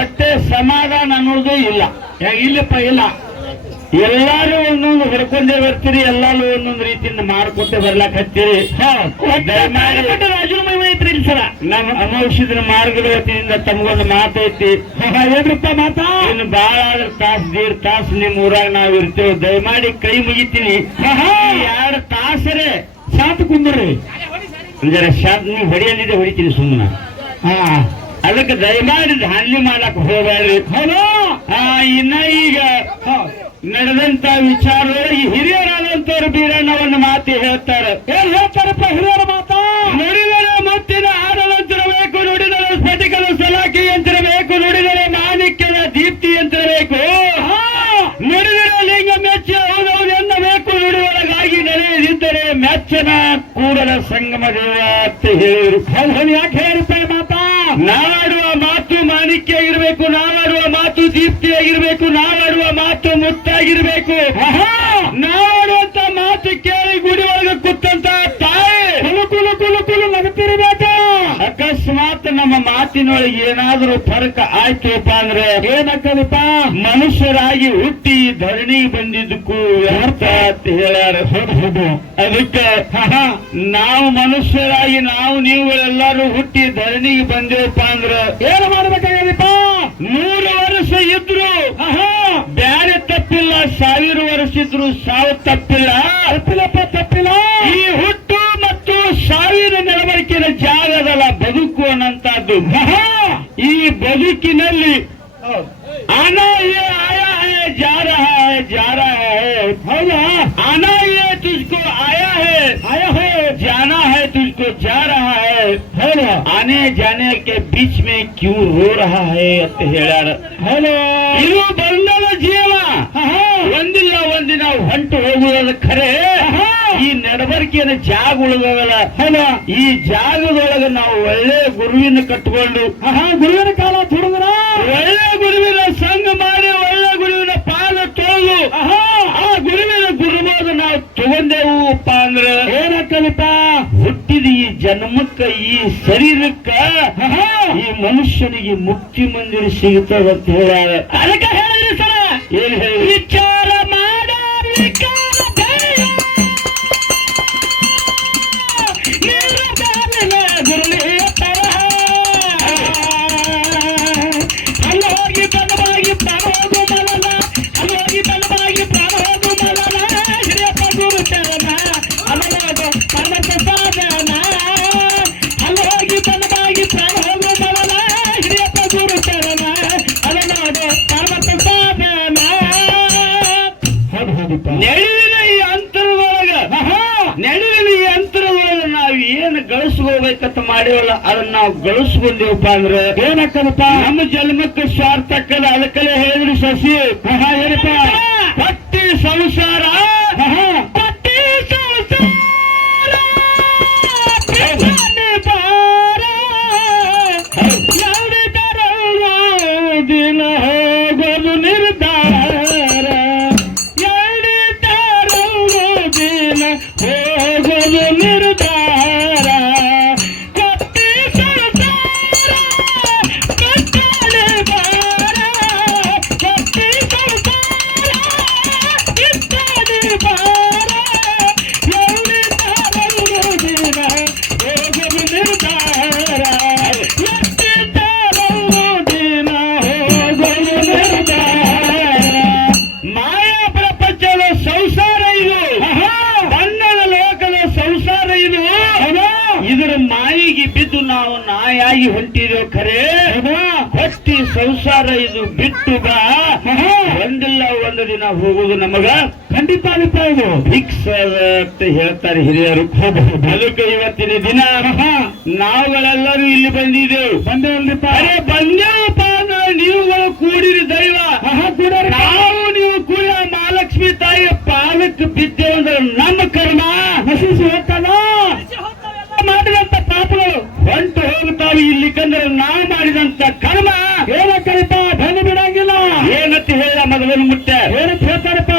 ಒಟ್ಟೆ ಸಮಾಧಾನ ಅನ್ನೋದು ಇಲ್ಲ. ಇಲ್ಲಪ್ಪ ಇಲ್ಲ, ಎಲ್ಲಾರು ಒಂದೊಂದು ಹೊಡ್ಕೊಂಡೇ ಬರ್ತೀರಿ, ಎಲ್ಲಾರು ಒಂದೊಂದು ರೀತಿಯಿಂದ ಮಾಡ್ಕೊಟ್ಟೆ ಬರ್ಲಾಕ್ ಹತ್ತೀರಿ. ರಾಜನ ಮಹಿಮೆ ಐತ್ರಿ ಇಲ್ಲಿ ಸರ. ನಮ್ಮ ಅಮೌಷಿದ್ರ ಮಾರ್ಗದ ವತಿಯಿಂದ ತಮಗೊಂದು ಮಾತೈತಿ. ಏನ್ರಪ್ಪ ಮಾತಾ? ಇನ್ನು ಬಾಳ ಆದ್ರೆ ತಾಸು 1.5 ತಾಸು ನಿಮ್ ಊರಾಗ ನಾವ್ ಇರ್ತೇವೆ. ದಯಮಾಡಿ ಕೈ ಮುಗಿತೀನಿ. 2 ತಾಸರೇ ಸಾತ್ ಕುಂದ್ರಿ. ಅಂದ್ರೆ ಶಾಂತ್ ನೀವು ಹೊಡಿಯಲ್ಲಿದೆ ಹೊಡಿತೀನಿ ಸುಮ್ಮನ. ಅದಕ್ಕೆ ದಯಮಾಡಿ ಹಾನಿ ಮಾಡಕ್ ಹೋಗ್ಬೇಡ್ರಿ. ಇನ್ನ ಈಗ ನಡೆದಂತ ವಿಚಾರದೊಳಗೆ ಹಿರಿಯರಾದಂತವ್ರು ಬೀರಣ್ಣವನ್ನ ಮಾತು ಹೇಳ್ತಾರೆ. ಏನ್ ಹೇಳ್ತಾರಪ್ಪ ಹಿರಿಯರ ಮಾತಾ? ನುಡಿದರೆ ಮುತ್ತಿನ ಆಡಲಂತಿರಬೇಕು, ನುಡಿದರೆ ಸ್ಫಟಿಕದ ಸಲಾಕಿ ಯಂತಿರಬೇಕು, ನುಡಿದರೆ ಮಾಣಿಕ್ಯದ ದೀಪ್ತಿ ಯಂತಿರಬೇಕು, ನುಡಿದರೆ ಲಿಂಗ ಮೆಚ್ಚ ಹೌದೌದು ಎನ್ನಬೇಕು, ನುಡಿಯೊಳಗಾಗಿ ನಡೆಯದಿದ್ದರೆ ಮೆಚ್ಚನ ಕೂಡಲ ಸಂಗಮ ದೇವ ಅಂತ ಹೇಳಿರು. ಯಾಕೆ ಹೇಳಿರ್ಪ ಮಾತಾ? ನಾವಾಡುವ ಮಾತು ಮಾಣಿಕ್ಯ ಆಗಿರ್ಬೇಕು, ನಾವಾಡುವ ಮಾತು ದೀಪ್ತಿ ಆಗಿರ್ಬೇಕು, ನಾವಾಡುವ ಮಾತು ಮುತ್ತಾಗಿರ್ಬೇಕು. ನಾವಾಡುವಂತ ಮಾತು ಕೇಳಿ ಗುಡಿ ಒಳಗೆ ಕೂತಂತ ತಾಯಿ ಕುಲು ಕುಲು ಕುಲು ನಗುತ್ತಿರಬೇಕು. ಅಕಸ್ಮಾತ್ ನಮ್ಮ ಮಾತಿನೊಳಗೆ ಏನಾದ್ರೂ ಫರಕ ಆಯ್ತುಪ್ಪ ಅಂದ್ರೆ ಏನಕ್ಕದಪ್ಪ? ಮನುಷ್ಯರಾಗಿ ಹುಟ್ಟಿ ಧರಣಿ ಬಂದಿದ್ದಕ್ಕೂ ಅರ್ಥ ಅಂತ ಹೇಳ್ಯಾರ. ಅದಕ್ಕೆ ನಾವು ಮನುಷ್ಯರಾಗಿ ನಾವು ನೀವುಗಳೆಲ್ಲರೂ ಹುಟ್ಟಿ ಧರಣಿಗೆ ಬಂದೇವಪ್ಪ ಅಂದ್ರೆ ಏನು ಮಾಡ್ಬೇಕಾಗ್ಯದಪ್ಪ? 100 ವರ್ಷ ಇದ್ರು ಬ್ಯಾರೆ ತಪ್ಪಿಲ್ಲ, 1000 ವರ್ಷ ಇದ್ರು ಸಾವು ತಪ್ಪಿಲ್ಲ. ತಪ್ಪಿಲ್ಲಪ್ಪ, ತಪ್ಪಿಲ್ಲ. ಈ ಹುಟ್ಟು ಮತ್ತು ಸಾವಿನ ನಡವಳಿಕೆಯ ಜಾಗದಲ್ಲ ಬದುಕು ಅನ್ನಂತದ್ದು. ಈ ಬದುಕಿನಲ್ಲಿ आना ये आया है, जा रहा है, जा रहा है। आना ये तुझको आया है, जाना है तुझको जा रहा है। आने जाने के बीच में क्यों रो रहा है ಅಂತ ಹೇಳ್ಯಾರ. ಇದು ಬಂಧದ ಜೀವ. ಒಂದಿಲ್ಲ ಒಂದಿನ ಹೊಂಟು ಹೋಗುವುದು ಖರೆ. ಈ ನಡವಳಿಕೆಯನ್ನು ಜಾಗ ಉಳಿದವಲ್ಲ, ಈ ಜಾಗದೊಳಗೆ ನಾವು ಒಳ್ಳೆ ಗುರುವಿನ ಕಟ್ಕೊಂಡು ಗುರುವಿನ ಕಾಲ ತುಳಿದ್ರ ಒಳ್ಳೆ ಗುರುವಿನ ಸಂಘ ಮಾಡಿ ಒಳ್ಳೆ ಗುರುವಿನ ಪಾದ ತೊಳೆದು ಆ ಗುರುವಿನ ಗುರುವಾದ ನಾವು ತಗೊಂಡೇವಪ್ಪ ಅಂದ್ರೆ ಏನಕ್ಕಲಿಪ್ಪ? ಹುಟ್ಟಿದ ಈ ಜನ್ಮಕ್ಕ ಈ ಶರೀರಕ್ಕ ಈ ಮನುಷ್ಯನಿಗೆ ಮುಕ್ತಿ ಮಂದಿರ ಸಿಗುತ್ತದೆ ಅಂತ ಹೇಳ್ಯಾರ. ಅದಕ್ಕೆ ಹೇಳಿದ್ರಿ ಸರ, ಏನ್ ಹೇಳಿ? ವಿಚಾರ ಮಾಡ ನೆರಳಿನ ಈ ಅಂತರದೊಳಗ ನಾವು ಏನು ಗಳಿಸ್ಕೋಬೇಕಂತ ಮಾಡಿವಲ್ಲ ಅದನ್ನ ನಾವು ಗಳಿಸ್ಕೊಂಡೇವಪ್ಪ ಅಂದ್ರೆ ಏನಕ್ಕದಪ್ಪ? ನಮ್ಮ ಜನ್ಮಕ್ಕೆ ಸಾರ್ಥಕದ. ಅದಕ್ಕಲ್ಲೇ ಹೇಳಿದ್ರು ಶಶಿ, ಏನಪ್ಪ? ಪಟ್ಟಿ ಸಂಸಾರ, ಪಟ್ಟಿ ಸಂಸಾರ ದಿನ ಹೋಗೋದು ನಿರ್ಧಾರ, ಹೋಗೋದು ನಿರ್ಧಾರ. ಕಟ್ಟಿ ಸಂಸಾರ ಕಟ್ಟಲೆ ಬಾರ, ಕಟ್ಟಿ ಸಂಸಾರ ಇತ್ತಲೆ ಬಾರ, ಎಲ್ಲಿದ್ದಾರವರು ದಿನ ಹೋಗೋದು ನಿರ್ಧಾರ, ಎಲ್ಲಿದ್ದಾರವರು ದಿನ ಹೋಗೋದು ನಿರ್ಧಾರ. ಮಾಯಾ ಪ್ರಪಂಚದ ಸಂಸಾರ ಇದು, ಸಂಸಾರ ಇದು. ಇದರ ಮಾಯಿಗೆ ಬಿದ್ದು ನಾವು ನಾಯಾಗಿ ಹೊಂಟಿದ್ದೇವೆ ಖರೆ. ಹೊಟ್ಟಿ ಸಂಸಾರ ಇದು ಬಿಟ್ಟು ಬಾ, ಒಂದಿಲ್ಲ ಒಂದು ದಿನ ಹೋಗುದು ನಮಗ ಖಂಡಿತ ಇದು ಫಿಕ್ಸ್ ಅಂತ ಹೇಳ್ತಾರೆ ಹಿರಿಯರು. ಅದಕ್ಕೆ ಇವತ್ತಿನ ದಿನ ನಾವುಗಳೆಲ್ಲರೂ ಇಲ್ಲಿ ಬಂದಿದ್ದೇವೆ. ಬಂದೇವಪ್ಪ ಅಂದ್ರೆ ನೀವುಗಳು ಕೂಡಿರಿ ದೈವ. ನಾವು ನೀವು ಕೂಡಿ ಮಹಾಲಕ್ಷ್ಮಿ ತಾಯಿಯ ಪಾಲಕ್ಕೆ ಬಿದ್ದೇವೆ ಅಂದ್ರೆ ನಮ್ಮ ಕರ್ಮ ನಶಿಸಿ ಹೋಗ್ತಾನ. ಮಾಡಿದಂತ ಪಾಪಗಳು ಹೊಂಟು ಹೋಗುತ್ತಾವೆ ಇಲ್ಲಿ ಕಂದ್ರೆ ನಾವು ಮಾಡಿದಂತ ಕರ್ಮ ಏನಕ್ಕಪ್ಪ ಬಂದು ಬಿಡಂಗಿಲ್ಲ. ಏನಂತ ಹೇಳ ಮೊದಲನ್ನು ಮುಟ್ಟೆ ಏನಂತ ಹೇಳ್ತಾರಪ್ಪ?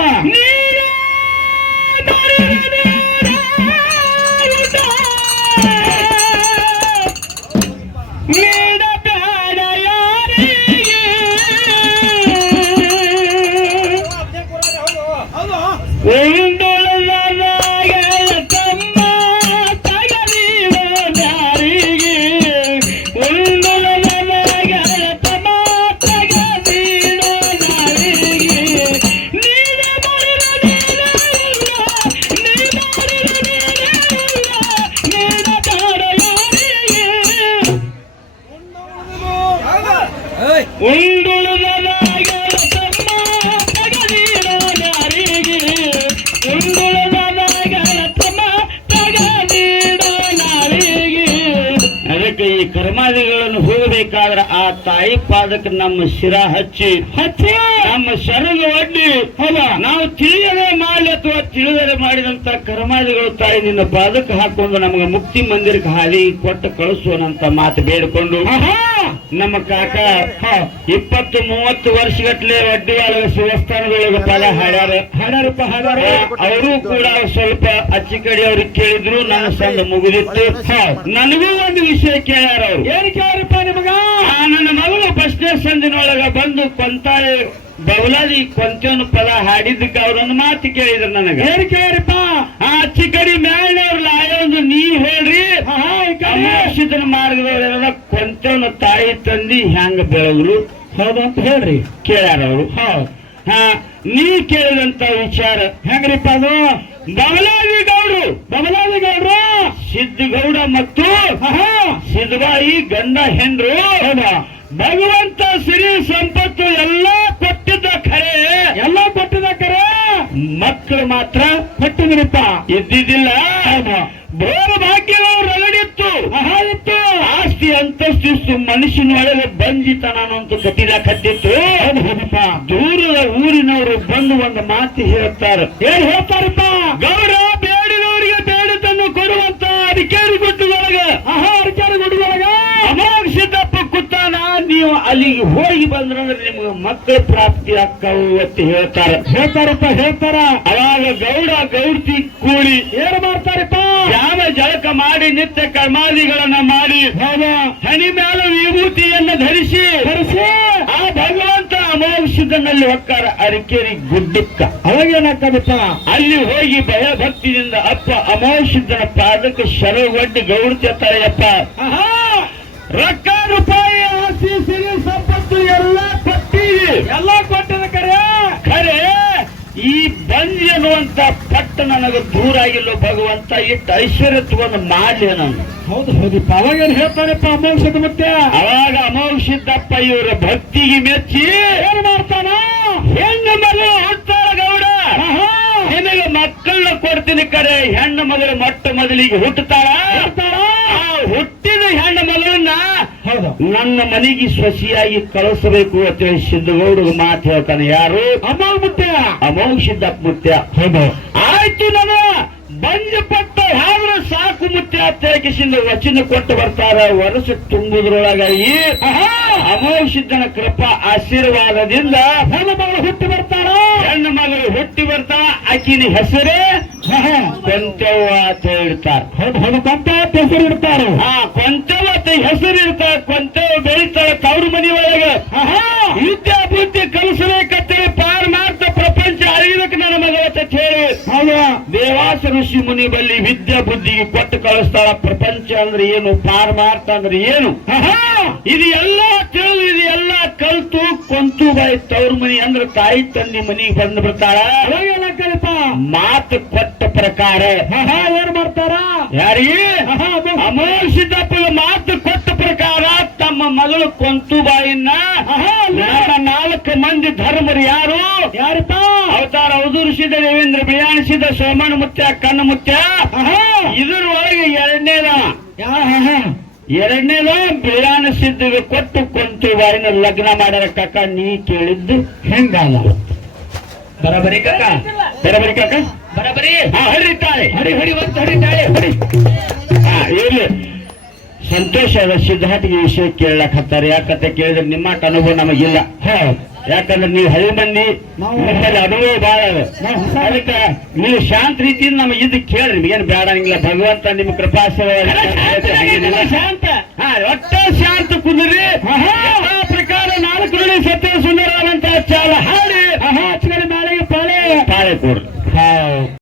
ನೀಡಬೇಡ ಯಾರಿಗೆ ಉಂಡುಳದಾಗ ತಮ್ಮ ತಗದೀರೋ ನಾರಿಗೆ ಉಂಡುಳದಾಗ ತಮ್ಮ ತಗದೀರೋ ನಾರಿಗೆ. ಅದಕ್ಕೆ ಈ ಕರ್ಮಾದಿಗಳನ್ನು ಹೋಗಬೇಕಾದ್ರೆ ಆ ತಾಯಿ ಪಾದಕ್ಕೆ ನಮ್ಮ ಶಿರ ಹಚ್ಚಿ ನಮ್ಮ ಶರಗ ಒಡ್ಡಿ ನಾವು ತಿಳಿಯದೆ ಮಾಡಲಿ ಅಥವಾ ತಿಳಿದರೆ ಮಾಡಿದಂತ ಕರ್ಮಾದಿಗಳು ತಾಯಿ ನಿನ್ನ ಪಾದಕ್ಕೆ ಹಾಕೊಂಡು ನಮಗೆ ಮುಕ್ತಿ ಮಂದಿರಕ್ಕೆ ಹಾದಿ ಕೊಟ್ಟು ಕಳಿಸುವನಂತ ಮಾತು ಬೇಡಿಕೊಂಡು ನಮ್ಮ ಕಾಕ 20-30 ವರ್ಷಗಟ್ಲೆ ಒಡ್ಡಿವಾಳ ಶಿವಸ್ಥಾನದೊಳಗೆ ಪದ ಹಾಡ್ಯಾರಪ್ಪ. ಅವರು ಕೂಡ ಸ್ವಲ್ಪ ಅಚ್ಚಿ ಕಡೆ ಅವ್ರಿಗೆ ಕೇಳಿದ್ರು, ನನ್ನ ಸಂದ ಮುಗಿದಿತ್ತು. ನನಗೂ ಒಂದು ವಿಷಯ ಕೇಳ್ಯಾರ. ಅವ್ರು ಏನ್ ಕೇಳ್ಯಾರಪ್ಪ ನಿಮಗ? ನನ್ನ ಮಗಳು ಬಸ್ನೇ ಸಂದಿನೊಳಗ ಬಂದು ಕೊಂತಾಳೆ ಬೌಲಾದಿ ಕೊಂತೇವನು ಪದ ಹಾಡಿದ್ದಕ್ಕೆ ಅವ್ರೊಂದು ಮಾತು ಕೇಳಿದ್ರು ನನಗೆ. ಏನ್ ಕೇಳ್ಯಾರಪ್ಪ? ಆ ಅಚ್ಚಿ ಕಡೆ ಮ್ಯಾಲಿನವ್ರಲ್ಲ ಒಂದು ನೀ ಹೇಳ್ರಿ ಅಮೋಷಿತನ ಮಾರ್ಗದವ್ರ ಕೊಂತೇವನ ತಾಯಿ ತಂದಿ ಹೆಂಗ ಬೆಳೆದ್ರು ಹೌದಂತ ಹೇಳ್ರಿ ಕೇಳ್ಯಾರ ಅವರು. ನೀ ಕೇಳಿದಂತ ವಿಚಾರ ಹೆಂಗ್ರಿಪ್ಪ ಅದು? ಬಬಲಾದಿ ಗೌಡ್ರು ಸಿದ್ದಗೌಡ ಮತ್ತು ಸಿದ್ದಬಾಯಿ ಗಂಡ ಹೆಂಡ್ರು ಭಗವಂತ ಸಿರಿ ಸಂಪತ್ತು ಎಲ್ಲ ಕೊಟ್ಟಿದ್ದ ಖರೆ ಮಕ್ಕಳು ಮಾತ್ರ ಕೊಟ್ಟಿದ್ರಿಪ್ಪ, ಇದ್ದಿದ್ದಿಲ್ಲ. ಬೋರ ಭಾಗ್ಯದವ್ರು ರಗಡಿತ್ತು, ಆಸ್ತಿ ಅಂತಸ್ತಿತ್ತು, ಮನುಷ್ಯನೊಳಗೆ ಬಂಜಿತನ ಅಂತ ಕಟ್ಟಿತ್ತು. ದೂರದ ಊರಿನವರು ಬಂದು ಒಂದು ಮಾತು ಹೇಳ್ತಾರೆ. ಏನ್ ಹೇಳ್ತಾರಪ್ಪ? ಗೌಡ ಬೇಡಿದವರಿಗೆ ಬೇಡಿದ್ದನ್ನು ಕೊಡುವಂತ ಅಧಿಕಾರಿ ಗುಡ್ಡದೊಳಗೆ ಅಮೋಘ ಸಿದ್ದಪ್ಪ ಕೂತಾನ, ನೀವು ಅಲ್ಲಿಗೆ ಹೋಗಿ ಬಂದ್ರಂದ್ರೆ ನಿಮ್ಗೆ ಮಕ್ಕಳ ಪ್ರಾಪ್ತಿ ಅಕ್ಕವು ಅಂತ ಹೇಳ್ತಾರ. ಅವಾಗ ಗೌಡ ಗೌಡ್ತಿ ಕೂಡಿ ಏನ್ ಮಾಡ್ತಾರಪ್ಪ? ಯಾವ ಜಳಕ ಮಾಡಿ ನಿತ್ಯ ಕರ್ಮಾದಿಗಳನ್ನ ಮಾಡಿ ಹನಿ ಮೇಲೆ ವಿಭೂತಿಯನ್ನು ಧರಿಸಿ ಆ ಭಗವಂತ ಅಮೋಘ ಸಿದ್ದನಲ್ಲಿ ಹೊಕ್ಕಾರ ಅರಿಕೇರಿ ಗುಡ್ಡಕ್ಕ. ಅವಾಗೇನಾಗ್ತದಪ್ಪ? ಅಲ್ಲಿ ಹೋಗಿ ಭಯ ಭಕ್ತಿಯಿಂದ ಅಪ್ಪ ಅಮೋಘ ಸಿದ್ದನ ಪಾದಕ್ಕೆ ಶರವಡ್ಡಿ ಗೌಡ್ತಿ ಅಪ್ಪ ರೊಕ್ಕ ರೂಪಾಯಿ ಆಸ್ತಿ ಸಿರಿ ಸಂಪತ್ತು ಎಲ್ಲ ಕೊಟ್ಟಿದ ಖರೆ ಈ ಬಂದಿ ಅನ್ನುವಂತ ಪಟ್ಟ ನನಗೆ ದೂರ ಆಗಿಲ್ಲ ಭಗವಂತ. ಇಟ್ಟು ಐಶ್ವರ್ಯ ತಗೊಂಡು ಮಾಡ್ಲಿ ನಾನು. ಹೌದಪ್ಪ. ಅವಾಗೇನು ಹೇಳ್ತಾರಪ್ಪ ಅಮೋಘ ಸಿದ್ದ ಮತ್ತೆ? ಅವಾಗ ಅಮೋಘ ಸಿದ್ದಪ್ಪ ಇವರ ಭಕ್ತಿಗೆ ಮೆಚ್ಚಿ ಏನ್ ಮಾಡ್ತಾನ? ಹೆಣ್ಣು ಮಗಳು ಹುಟ್ಟಾಳ ಗೌಡ, ನಿನಗೆ ಮಕ್ಕಳನ್ನ ಕೊಡ್ತೀನಿ ಕರೆ. ಹೆಣ್ಣು ಮಗಳು ಮೊಟ್ಟ ಮೊದಲಿಗೆ ಹುಟ್ಟುತ್ತಾಳ. ಹುಟ್ಟಿದ ಹೆಣ್ಣು ಮಗಳನ್ನ ನನ್ನ ಮನೆಗೆ ಸ್ವಸಿಯಾಗಿ ಕಳಿಸಬೇಕು ಅಂತ ಹೇಳಿ ಸಿದ್ದಗೌಡ ಮಾತು ಹೇಳ್ತಾನೆ. ಯಾರು? ಅಮೋಘ ಸಿದ್ದಪ್ಪ ಮುತ್ಯ. ಆಯ್ತು, ನಾನು ಬಂಜ ಪಟ್ಟ ಆದ್ರೆ ಸಾಕು ಮುತ್ಯ ಅಂತ ವಚನ ಕೊಟ್ಟು ಬರ್ತಾರ. ವರ್ಷ ತುಂಬುದ್ರೊಳಗಾಗಿ ಅಮೋಘ ಸಿದ್ದನ ಕೃಪಾ ಆಶೀರ್ವಾದದಿಂದ ಹೆಣ್ಣು ಮಗಳು ಹುಟ್ಟಿ ಬರ್ತಾಳ. ಹೆಣ್ಣು ಮಗಳು ಹುಟ್ಟಿ ಬರ್ತಾಳ. ಆಕಿನ ಹೆಸರೇ ಕೊಂತೆವ್ವ ಅಂತ ಹೇಳ್ತಾರೆ. ಹೆಸರು ಇಡ್ತಾರೆ. ಕೊಂತೆವ್ವ ಅಂತ ಹೆಸರು ಇಡ್ತಾರೆ. ಕೊಂತೆವ್ವ ಬೆಳಿತಾಳ ತವ್ರ ಮನಿ ಒಳಗ. ವಿದ್ಯಾ ಬುದ್ಧಿ ಕಲಿಸಬೇಕಂತೇಳಿ ಪಾರ್ ಮಾಡ್ತಾ ಪ್ರಪಂಚ ಅರಿಯಬೇಕು ನನ್ನ ಮಗಳ ಅಂತ ಹೇಳಿ ದೇವಾಸ ಋಷಿ ಮುನಿ ಬಲ್ಲಿ ವಿದ್ಯಾ ಬುದ್ಧಿಗೆ ಕೊಟ್ಟು ಕಳಿಸ್ತಾಳ. ಪ್ರಪಂಚ ಅಂದ್ರೆ ಏನು, ಪಾರ್ ಮಾರ್ತ ಅಂದ್ರೆ ಏನು, ಇದು ಎಲ್ಲ ತಿಳಿದು ಇದು ಎಲ್ಲ ಕಲ್ತು ಕೊಂತು ಬಾಯಿ ತವ್ರ ಮನಿ ಅಂದ್ರೆ ತಾಯಿ ತಂದಿ ಮನಿಗೆ ಬಂದು ಬಿಡ್ತಾಳ. ಮಾತು ಕೊಟ್ಟ ಪ್ರಕಾರ ಏನ್ ಮಾಡ್ತಾರ? ಯಾರಿಗೆ? ಅಮೋಘ ಸಿದ್ದಪ್ಪಗೆ ಮಾತು ಕೊಟ್ಟ ಪ್ರಕಾರ ತಮ್ಮ ಮಗಳು ಕೊಂತು ಬಾಯಿನ 4 ಮಂದಿ ಧರ್ಮರು ಯಾರಪ್ಪ? ಅವತಾರ ಅವಧೂರಿಸಿದ ದೇವೇಂದ್ರ ಬಿಯಾಣಿಸಿದ ಸೋಮಣ್ಣ ಮುತ್ಯ ಕಣ್ಣ ಮುತ್ಯ. ಇದರೊಳಗೆ ಎರಡನೇದ ಬಿಯಾಣಿಸಿದ್ದಿಗೆ ಕೊಟ್ಟು ಕೊಂತು ಬಾಯಿನ ಲಗ್ನ ಮಾಡ್ಯಾರ. ಕಾಕ ನೀ ಕೇಳಿದ್ದು ಹೆಂಗಲ್ಲ? ಬರಬರಿ ಕಾಕ ಬರಬರಿ. ಹರಿತಾಳೆ ಇರ್ಲಿ. ಸಂತೋಷ ಸಿದ್ಧಾರ್ಥಿಗೆ ವಿಷಯ ಕೇಳಕ್ ಹತ್ತಾರೆ. ಯಾಕಂತ ಕೇಳಿದ್ರೆ ನಿಮ್ಮಟ ಅನುಭವ ನಮಗಿಲ್ಲ. ಯಾಕಂದ್ರೆ ನೀವು ಹಳಿ ಮಂದಿ, ನಿಮ್ಮಲ್ಲಿ ಅನುಭವ ಬಹಳ ಅದ. ಅದಕ್ಕೆ ನೀವು ಶಾಂತ ರೀತಿಯಿಂದ ನಮಗೆ ಇದು ಕೇಳ್ರಿ, ನಿಮಗೇನು ಬೇಡ ಹಂಗಿಲ್ಲ. ಭಗವಂತ ನಿಮ್ಮ ಕೃಪಾಶೀರ್ವಾದ ಶಾಂತ. ಒಟ್ಟ ಶಾಂತ ಕುಂದ್ರಿ. ಪ್ರಕಾರ 4 ನುಡಿ ಸತ್ಯ ಸುಂದರವಂತ ಚಾಲ ಹಾಡಿ ನಾಳೆಗೆ ಪಾಳೆ ಕೊಡ್ರಿ.